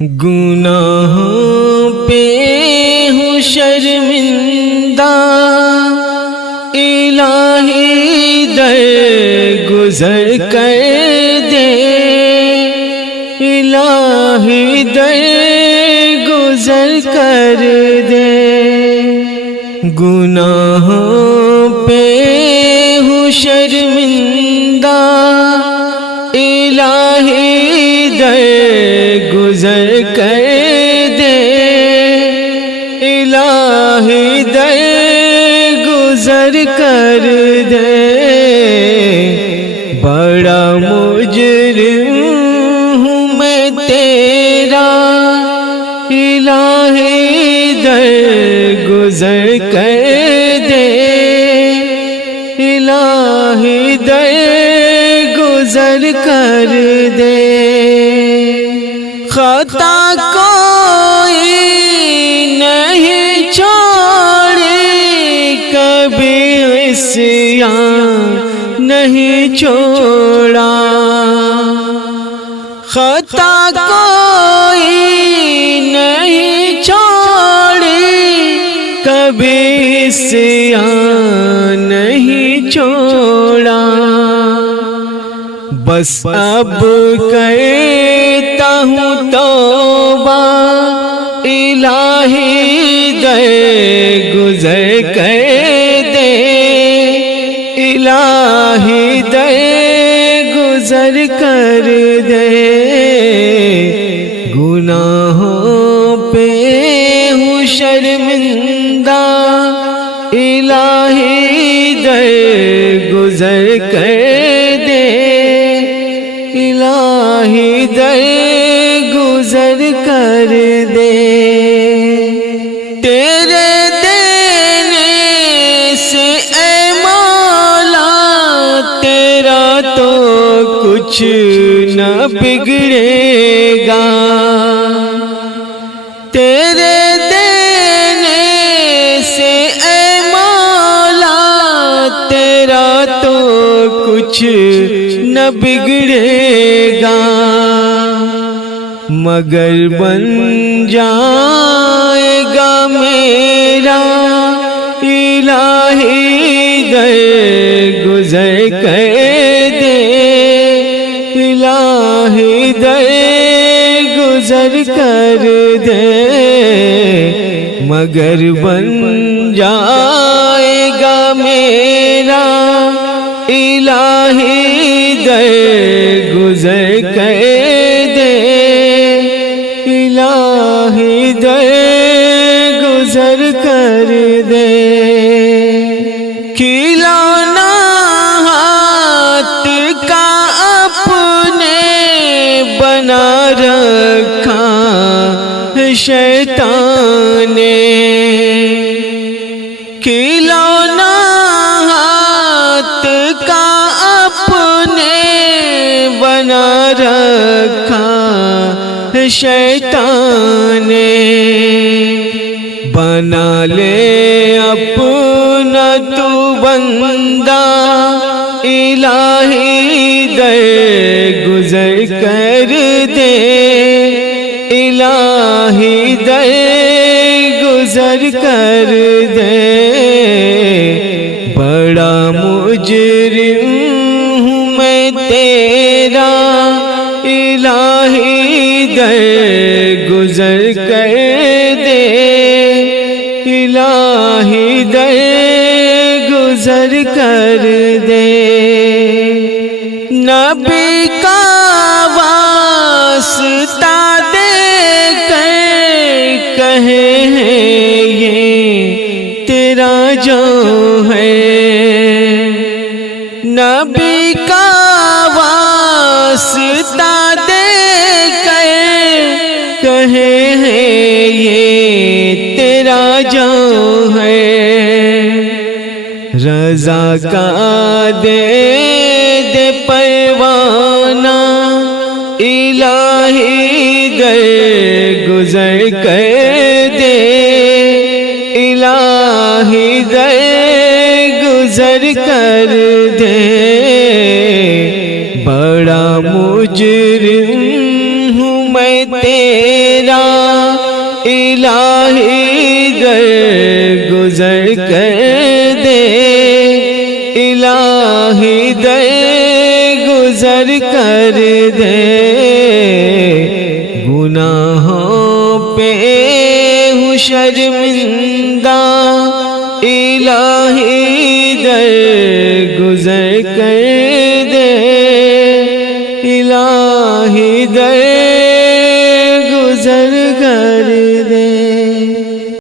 گناہوں پہ ہوں شرمندہ، الہی در گزر کر دے، الہی در گزر کر دے۔ گناہوں پہ ہوں شرمندہ، الہی در گزر کر دے، الہی در گزر کر دے۔ بڑا مجرم ہوں میں تیرا، الہی در گزر کر دے، الہی در گزر کر دے۔ خطا کوئی نہیں چھوڑی، کبھی عصیان نہیں چھوڑا، خطا کوئی نہیں چھوڑی، کبھی عصیان نہیں چھوڑا۔ بس اب کرتا ہوں توبہ، الہی در گزر کر دے، الہی در گزر کر دے۔ گناہوں پہ ہوں شرمندہ، الہی در گزر کر دے، الہی در گزر کر دے۔ تیرے دینے سے اے مولا، تیرا تو کچھ نہ بگڑے گا، تیرے دینے سے اے مولا، تیرا تو کچھ نہ بگڑے گا، مگر بن جائے گا میرا، الہی در گزر کر دے، الہی در گزر کر دے۔ مگر بن جائے گا میرا، الہی در گزر کر دے، الہی در گزر کر دے۔ کھلونا ہاتھ کا اپنے بنا رکھا شیطان نے، کھلونا ہاتھ کا اپنے بنا رکھا شیطان نے۔ بنا لے اپنا تو بندہ، الہی در گزر کر دے، الہی در گزر کر دے۔ بڑا مجرم ہوں میں تیرا، الہی در گزر کر دے، الہی در گزر کر دے۔ نبی کا واسطہ دے کر کہے ہیں یہ تیرا جو ہے، نبی کا واسطہ دے کر کہے ہیں یہ تیرا جو ہے، رضا کا دے دے پروانہ، الہی در گزر کر دے، الہی در گزر کر دے۔ بڑا مجرم ہوں میں تیرا الہی در گزر کر دے، الہی در گزر کر دے، گناہوں پہ ہوں شرمندہ، الہی در گزر کر دے، الہی در